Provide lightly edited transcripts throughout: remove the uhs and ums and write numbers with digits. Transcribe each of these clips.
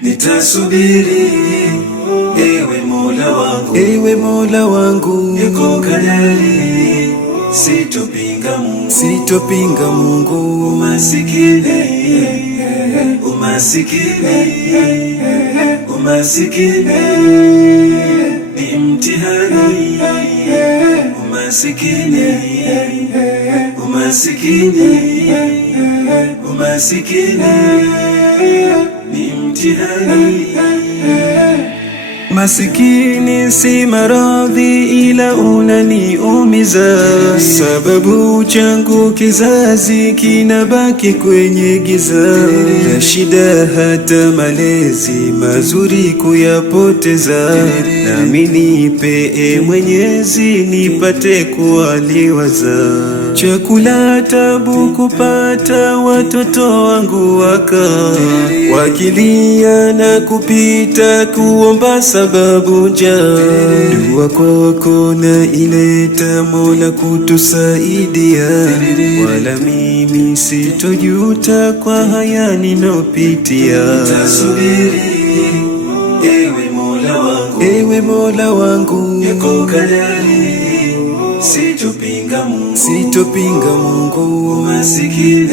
Nitasubiri, ewe Mola wangu, yako kadari, sitopinga Mungu. Umasikini ni mtihani, umasikini ni mtihani. Masikini si maradhi ila unaniumiza, sababu changu kizazi kinabaki kwenye giza, na shida hata malezi mazuri kuyapoteza. Nami nipe Mwenyezi nipate kuwaliwaza, chakula tabu kupata, watoto wangu wakilia na kupita kuomba sababu njaa. Dua kwako na ileta Mola kutusaidia, wala mimi sitojuta kwa haya ninopitia. Nitasubiri, ewe Mola wangu, yako kadari, sitopinga Mungu. Umasikini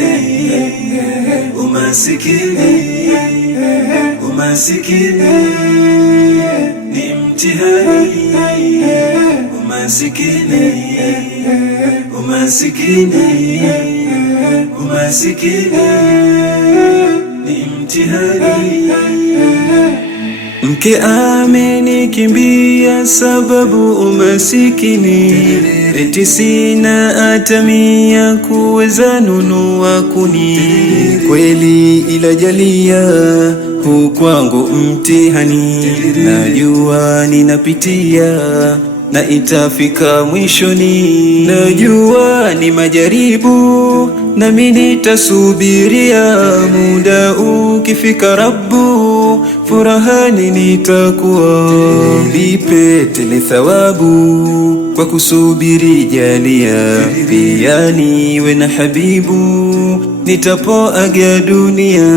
ni mtihani, umasikini ni mtihani. Mke amenikimbia sababu umasikini, eti sina atamia kuweza nunua kuni. Kweli ila jalia huu kwangu mtihani, najua ninapitia na itafika mwishoni. Najua ni majaribu nami nitasubiria, muda ukifika Rabbu furahani nitakuwa. Nipe tele thawabu kwa kusubiri, jalia pia niwe na habibu nitapoaga dunia.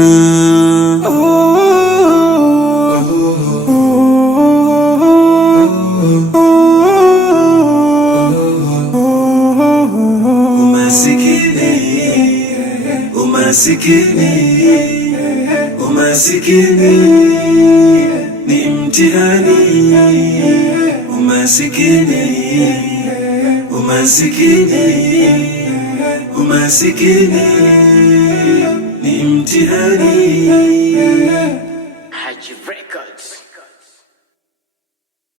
Umasikini ni mtihani, umasikini ni mtihani.